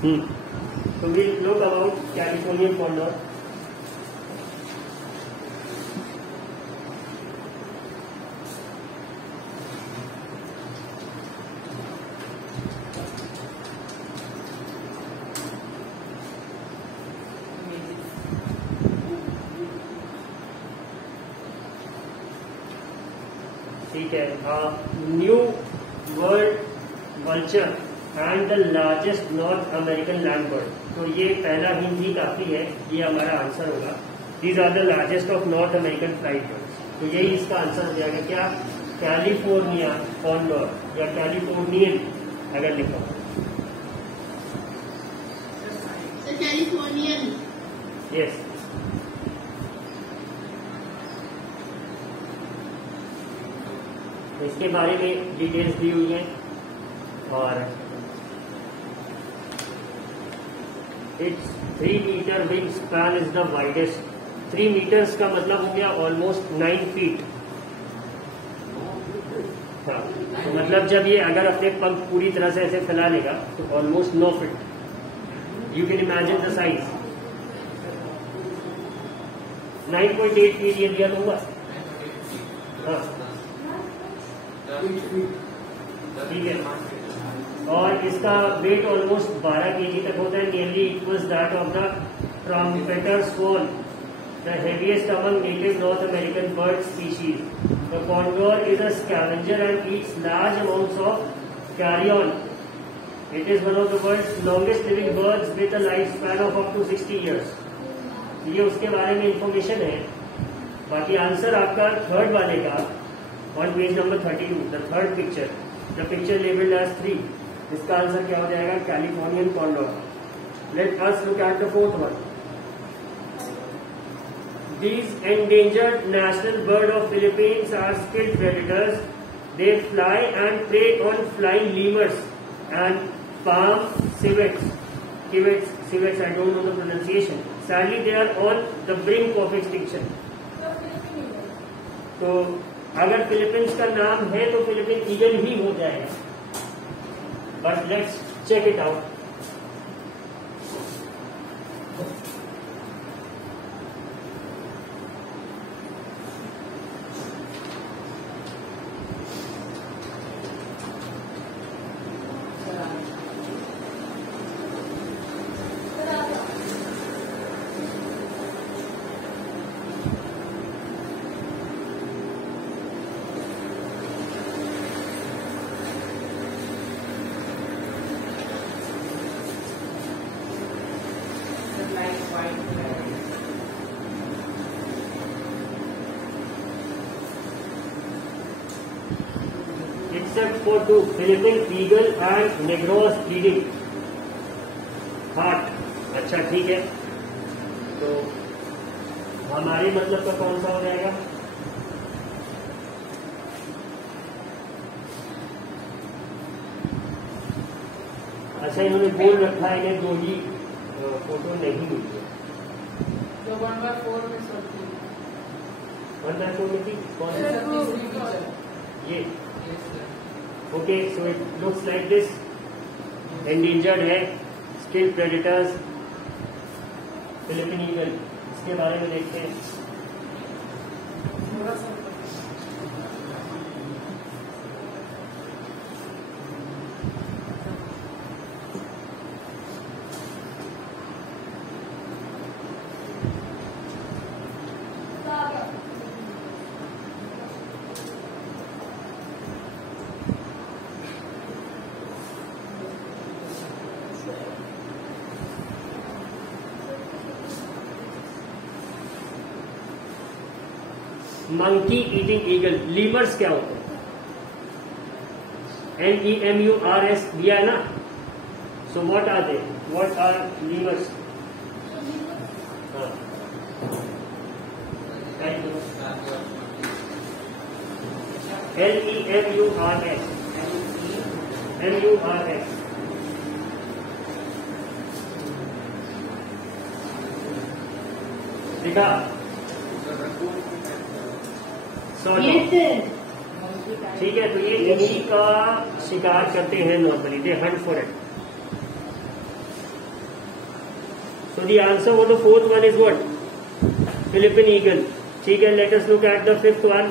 So we'll look about Californian condor. ठीक है, new world vulture and the largest north American land bird. तो ये पहला hint ही काफी है, ये हमारा आंसर होगा। These are the largest of North American flight birds. तो यही इसका आंसर हो जाएगा। क्या? कैलिफोर्निया कॉन्डोर या कैलिफोर्नियन अगर लिखा हो। कैलिफोर्नियन। यस। इसके बारे में डिटेल्स दी हुई है और it's 3 meter wing span is the widest. 3 meters का मतलब हो गया ऑलमोस्ट 9 फीट। हाँ, तो मतलब जब ये अगर अपने पंख पूरी तरह से ऐसे फैला लेगा तो almost 9 feet. You can imagine the size. 9.8 feet ये दिया होगा। हाँ ठीक है। और इसका वेट ऑलमोस्ट 12 kg तक होता है, nearly equals that of the trumpeter swan, the heaviest among native North American bird species. The condor is a scavenger and eats large amounts of carrion. It is one of the world's longest living birds with a life span of up to 60 years। ये उसके बारे में information है। बाकी answer आपका third वाले का on page number 32, the third picture, the picture labeled as 3, इसका आंसर क्या हो जाएगा? Californian condor. Let us look at the fourth one. These endangered national bird of Philippines are skilled predators. They fly and prey on flying lemurs and palm civets. Civets, I don't know the pronunciation. Sadly, they are on the brink of extinction. तो अगर Philippines का नाम है तो Philippine eagle ही हो जाएगा। But let's check it out. Except for two, Philippine eagle and Negros breeding. Heart. अच्छा ठीक है, तो हमारे मतलब का कौन सा हो जाएगा? अच्छा, इन्होंने बोल रखा है इन्हें दो ही फोटो नहीं मिली है। तो 1/4 में सब 1/4 में थी कौन सी? ये okay. So it looks like this. Endangered है, स्किल्ड प्रेडेटर्स, फिलिपिन ईगल। इसके बारे में देखते हैं। Monkey eating eagle. लीमर्स क्या होते हैं? LEMURS दिया है ना। So what are they? What are lemurs? LEMURS। देखा? ठीक है, तो ये इन्हीं का शिकार करते हैं normally. They Hunt for it. So the answer for the fourth one is what? Philippine eagle. ठीक है, let us look at the fifth one.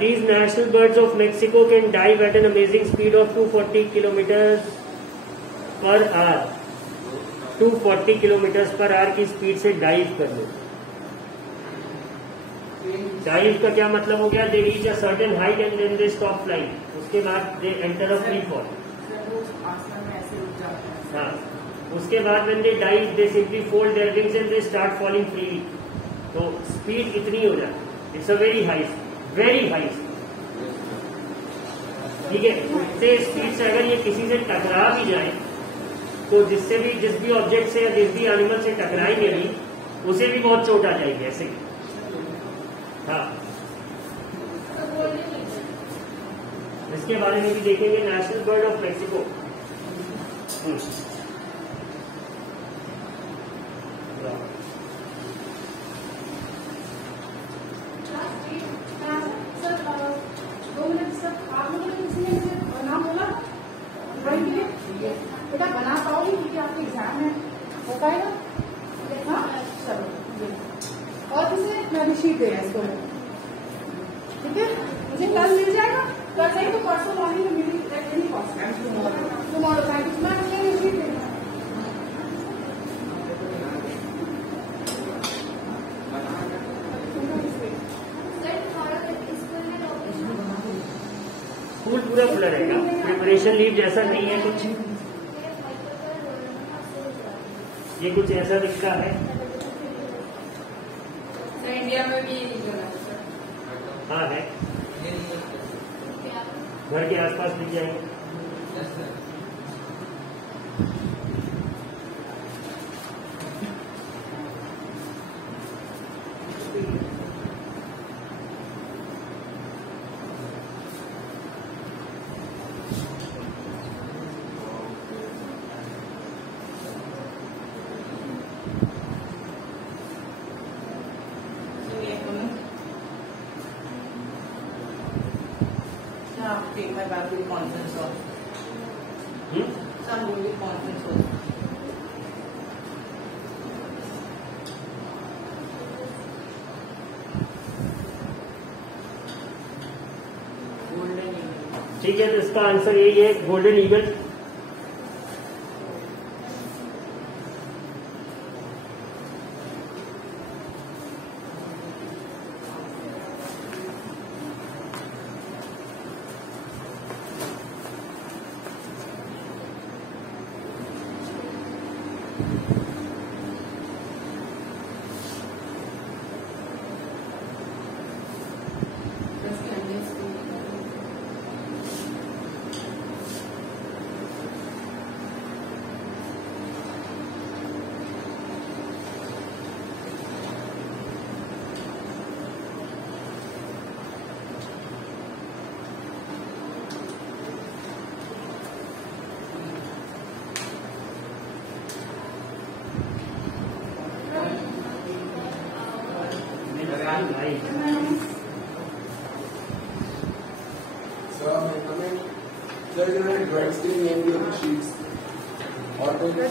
These national birds of Mexico can dive at an amazing speed of 240 kilometers per hour. 240 kilometers per hour की speed से dive कर लो. Dive का क्या मतलब हो गया? They reach a certain height and then they stop flying. उसके बाद they enter a free fall. हाँ, उसके बाद when they dive they simply fold their wings and they start falling freely. तो स्पीड इतनी हो जाती. It's a very high speed, very high speed. ठीक है, उतने स्पीड से अगर ये किसी से टकरा भी जाए तो जिस भी ऑब्जेक्ट से या जिस भी एनिमल से टकराएंगे भी उसे भी बहुत चोट आ जाएगी ऐसे. हाँ, इसके बारे में भी देखेंगे. National bird of Mexico. बेटा बना पाओगे क्योंकि आपके एग्जाम है, हो पाएगा? हाँ चलो. और इसे मैं शीट दे रहा इसको. ठीक है, मुझे कल मिल जाएगा. कल नहीं तो परसों मॉर्निंग में मिली टुमारो. Thank you. मैं मुझे शीट दे. स्कूल पूरा खुला रहेगा. प्रिपरेशन लीव जैसा नहीं है कुछ. ये कुछ ऐसा दिखता है. इंडिया में भी हाँ है, घर के आसपास मिल जाएंगे. take my back to the conference hall. Some going to the conference hall. ठीक है, तो इसका आंसर यही है, गोल्डन ईगल.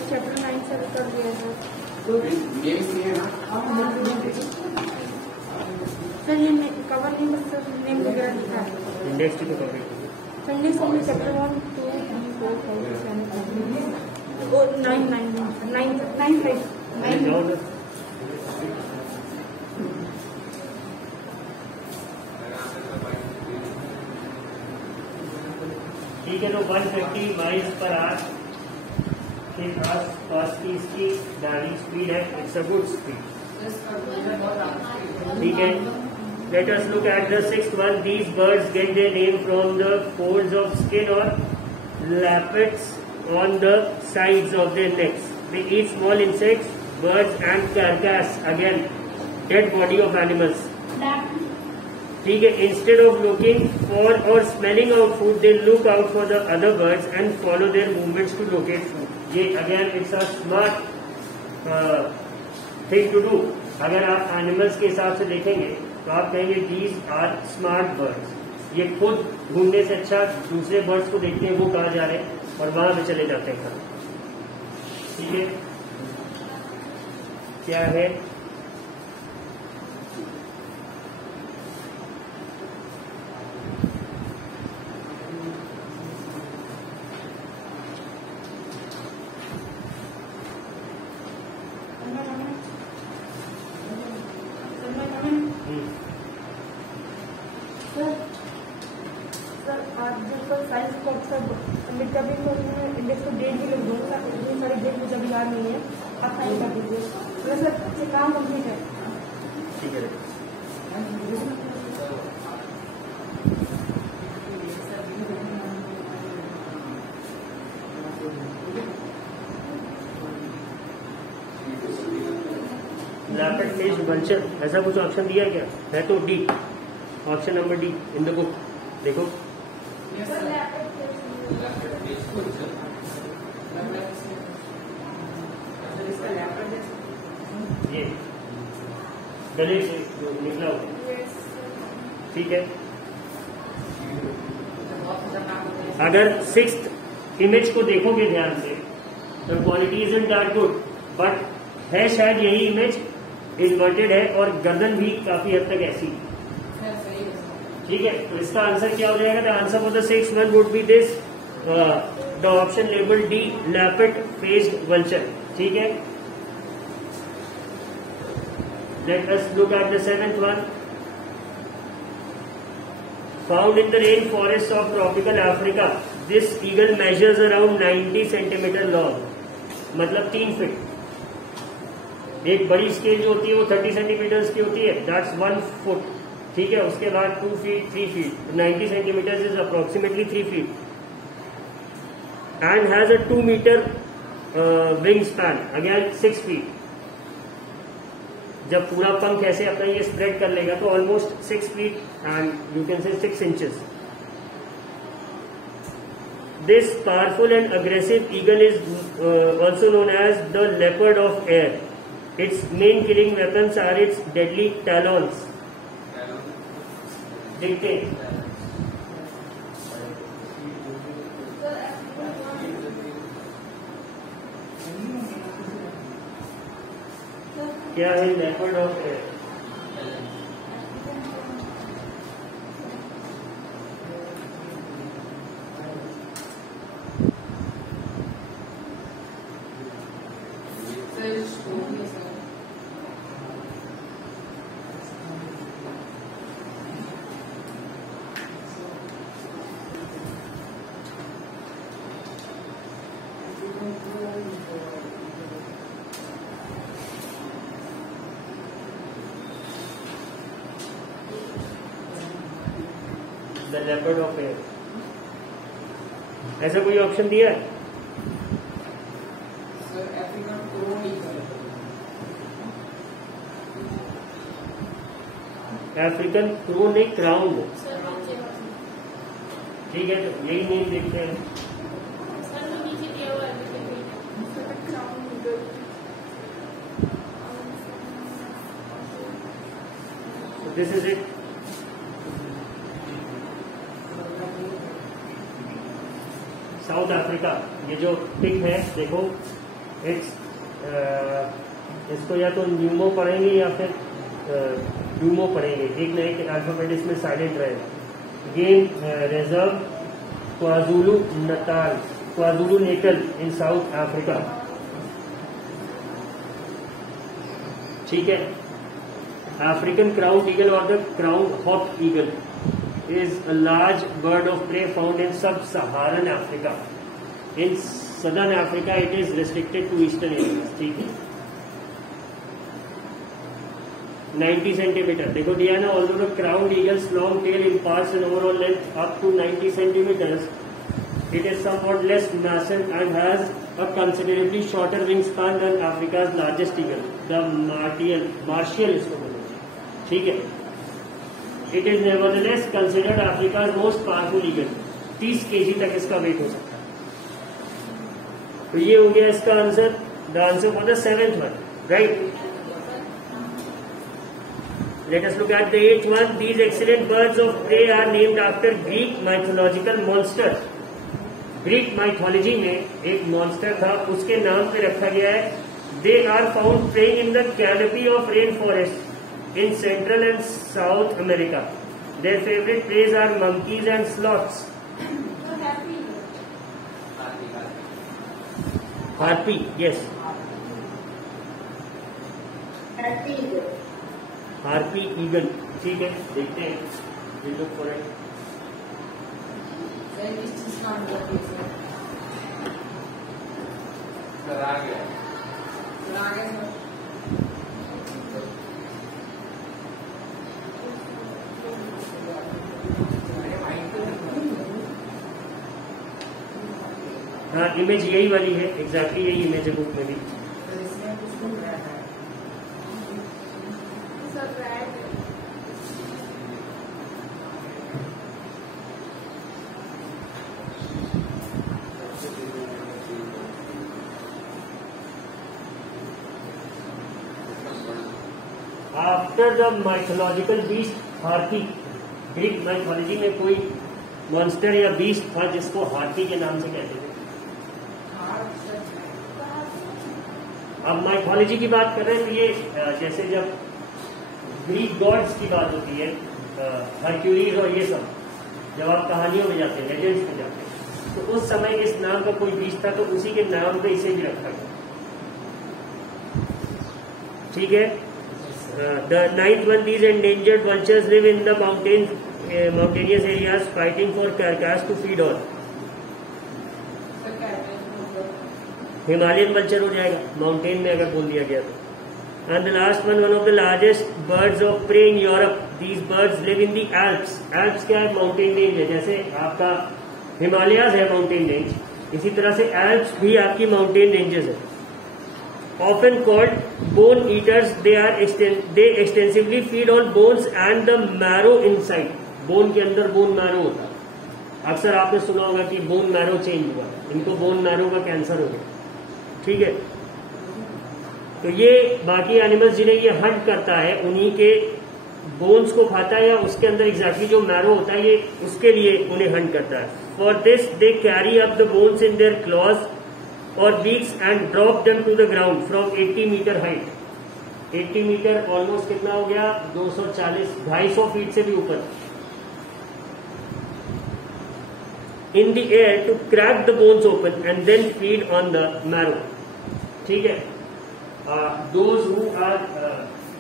चैप्टर 9 से कर दिया है सर. ये कवर नहीं, बस सर नेम वगैरह लिखा है. इंडेक्स की तो कवर संडे से चैप्टर 1 2 3 4 5 7 9 ठीक है. तो 150 माइल्स पर आवर के पास की इसकी डायरिंग स्पीड है. It's a good speed. ठीक है. Let us look at the sixth one. These birds get their name from the folds of skin or lappets on the sides of their necks. They eat small insects, birds and carcass, again dead body of animals. ठीक है. Instead of looking for or smelling out food, they look out for the other birds and follow their movements to locate food. ये again it's a smart thing to do. अगर आप animals के हिसाब से देखेंगे तो आप कहेंगे these are smart birds. ये खुद घूमने से अच्छा दूसरे बर्ड्स को देखते हैं वो कहाँ जा रहे हैं और वहां पे चले जाते हैं. ठीक है. क्या है? इंडेक्स को डेट भी लिख दूंगा, सारी डेट मुझे अभी याद नहीं है, आप साइन कर दीजिए। सर ये काम कंप्लीट है। ठीक है। लैपेड फेज वल्चर, ऐसा कुछ ऑप्शन दिया क्या है? तो D, option number D in the book. देखो ये गले से जो निकला हुआ, ठीक है। अगर 6th इमेज को देखोगे ध्यान से, तो quality is in that good, but है शायद यही इमेज इन्वर्टेड है और गर्दन भी काफी हद तक ऐसी, ठीक है। तो इसका आंसर क्या हो जाएगा? The answer for the 6th one would be this, the option label D, lappet faced vulture, ठीक है। Let us look at the 7th one. Found in the rainforests of tropical Africa, this eagle measures around 90 centimeter long, मतलब 3 feet. एक बड़ी scale जो होती है वो 30 centimetre की होती है, दैट्स 1 फुट, ठीक है। उसके बाद 2 feet, 3 feet, 90 centimeter is approximately 3 feet, and has a 2 meter wing span, again 6 feet. जब पूरा पंख ऐसे अपना ये स्प्रेड कर लेगा तो almost 6 feet and you can say 6 inches. This powerful and aggressive eagle is also known as the leopard of air. Its main killing weapons are its deadly talons. देखते हैं क्या है leopard of air. The leopard of air, ऐसा कोई option दिया है? African crow ने crown, ठीक है। तो यही नेम देखते हैं। This is it. South Africa, ये जो पिक है देखो, इट्स इसको या तो न्यूमो पढ़ेंगे या फिर ड्यूमो पढ़ेंगे, एक न एक अल्फाबेट इसमें साइलेंट रहेगा। Game reserve KwaZulu Natal, KwaZulu Natal in South Africa, ठीक है। अफ्रीकन क्राउन ईगल और the crown hawk eagle is a large bird of prey found in sub-Saharan Africa. In southern Africa, it is restricted to eastern areas. ठीक है। 90 centimeter, देखो दिया ना, although the crowned eagle's long tail imparts an overall length up to 90 centimeters, it is somewhat less massive and has a considerably shorter wingspan than Africa's largest eagle, the martial इसको बोलते हैं, ठीक है। It is nevertheless considered Africa's most powerful eagle. 30 kg तक इसका wait हो सकता है। तो ये हो गया इसका answer, the answer for the 7th one, right. Let us look at the 8th one. These excellent birds of prey are named after Greek mythological monsters. Greek mythology में एक मॉन्स्टर था, उसके नाम पे रखा गया है They are found preying in the canopy of rainforest in Central and South America. Their favorite prey are monkeys and sloths. Harpy, yes. Harpy eagle. ठीक है, देखते हैं. We'll look for it. हाँ, इमेज यही वाली है, एग्जैक्टली यही image है बुक में भी. After the mythological beast harpy, Greek mythology में कोई मॉन्स्टर या बीस्ट था जिसको हार्पी के नाम से कहते थे. अब माइथोलॉजी की बात कर रहे हैं तो ये जैसे जब ग्रीक गॉड्स की बात होती है, हरक्यूलिस और ये सब, जब आप कहानियों में जाते हैं, लेजेंड्स में जाते हैं, तो उस समय इस नाम का कोई बीज था तो उसी के नाम पे इसे भी रखा गया. ठीक है. The ninth one, these endangered vultures live in the mountainous areas, fighting for carcass to feed on. Himalayan vulture हो जाएगा माउंटेन में अगर बोल दिया गया तो. And the last one of the largest birds of prey in Europe. These birds live in the Alps. Alps क्या है? माउंटेन रेंज है. जैसे आपका हिमालयाज है माउंटेन रेंज, इसी तरह से एल्प्स भी आपकी माउंटेन रेंजेस है. Often called bone eaters, they extensively feed on bones and the marrow inside. Bone के अंदर बोन मैरो होता है. अक्सर आपने सुना होगा कि बोन मैरो चेंज हुआ, इनको बोन मैरो का कैंसर हो गया. ठीक है. तो ये बाकी एनिमल्स जिन्हें ये हंट करता है उन्हीं के बोन्स को खाता है या उसके अंदर एग्जैक्टली जो मैरो होता है ये उसके लिए उन्हें हंट करता है. For this they carry up the bones in their claws और beaks and drop them to the ground from 80 metre height. 80 metre almost कितना हो गया? 240, 250 फीट से भी ऊपर. In the air to crack the bones open and then feed on the marrow. ठीक है. Those who are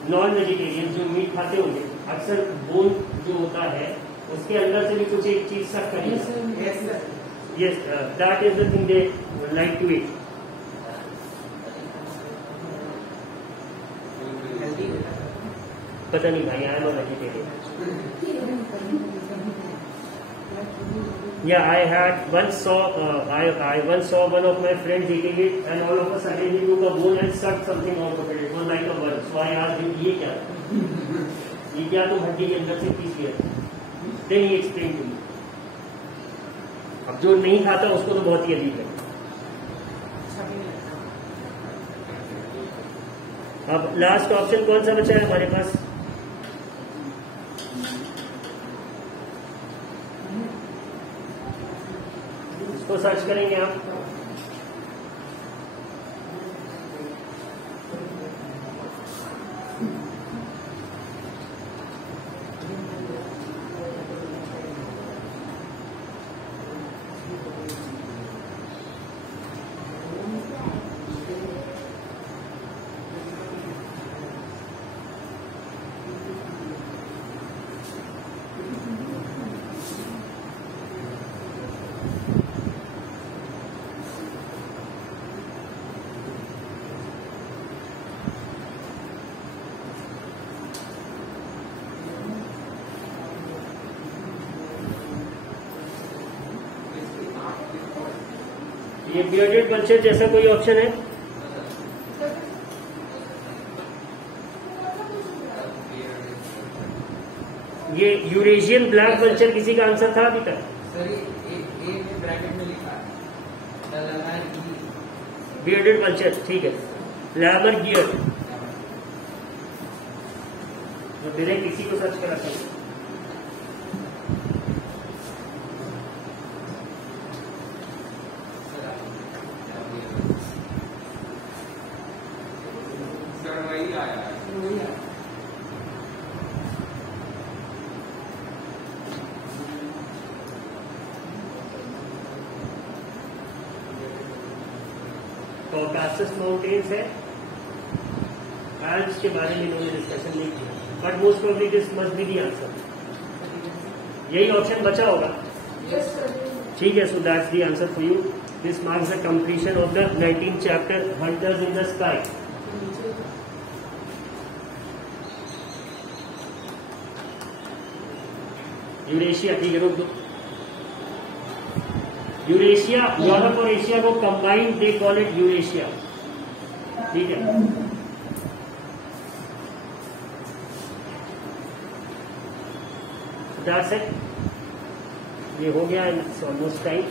non vegetarian, जो meat खाते होंगे, अक्सर बोन जो होता है उसके अंदर से भी कुछ एक चीज सक करेगी. Yes, that is the thing they like to eat. पता नहीं भाई, I am a vegetarian. Yeah, I once saw one of my friends eating it, and all of a sudden he took a bone and sucked something out of it. It was like a worm. So I asked him, ये क्या? ये क्या तुम हड्डी के अंदर से piece लिया? Then he explained to me. अब जो नहीं खाता उसको तो बहुत ही अजीब है. अब लास्ट ऑप्शन कौन सा बचा है हमारे पास? इसको सर्च करेंगे आप. ये बियर्डेड वल्चर जैसा कोई ऑप्शन है? ये यूरेशियन ब्लैक वल्चर किसी का आंसर था अभी तक? सर ये ब्रैकेट में लिखा है बियर्डेड वल्चर. ठीक है. Lamar gear. तो डायरेक्ट किसी को सर्च करा सकते. वही है। कॉकासस माउंटेन्स है, एल्प्स के बारे में इन्होंने डिस्कशन नहीं किया, but most probably this must be the answer. यही ऑप्शन बचा होगा। Yes sir. ठीक है, so that's the answer for you. This marks the completion of the 19th chapter hunters in the sky. Eurasia, ठीक है, रुक दो। यूरेशिया, यूरोप और एशिया को combined they call it Eurasia. ठीक है, दैट्स इट। ये हो गया, ऑलमोस्ट टाइम।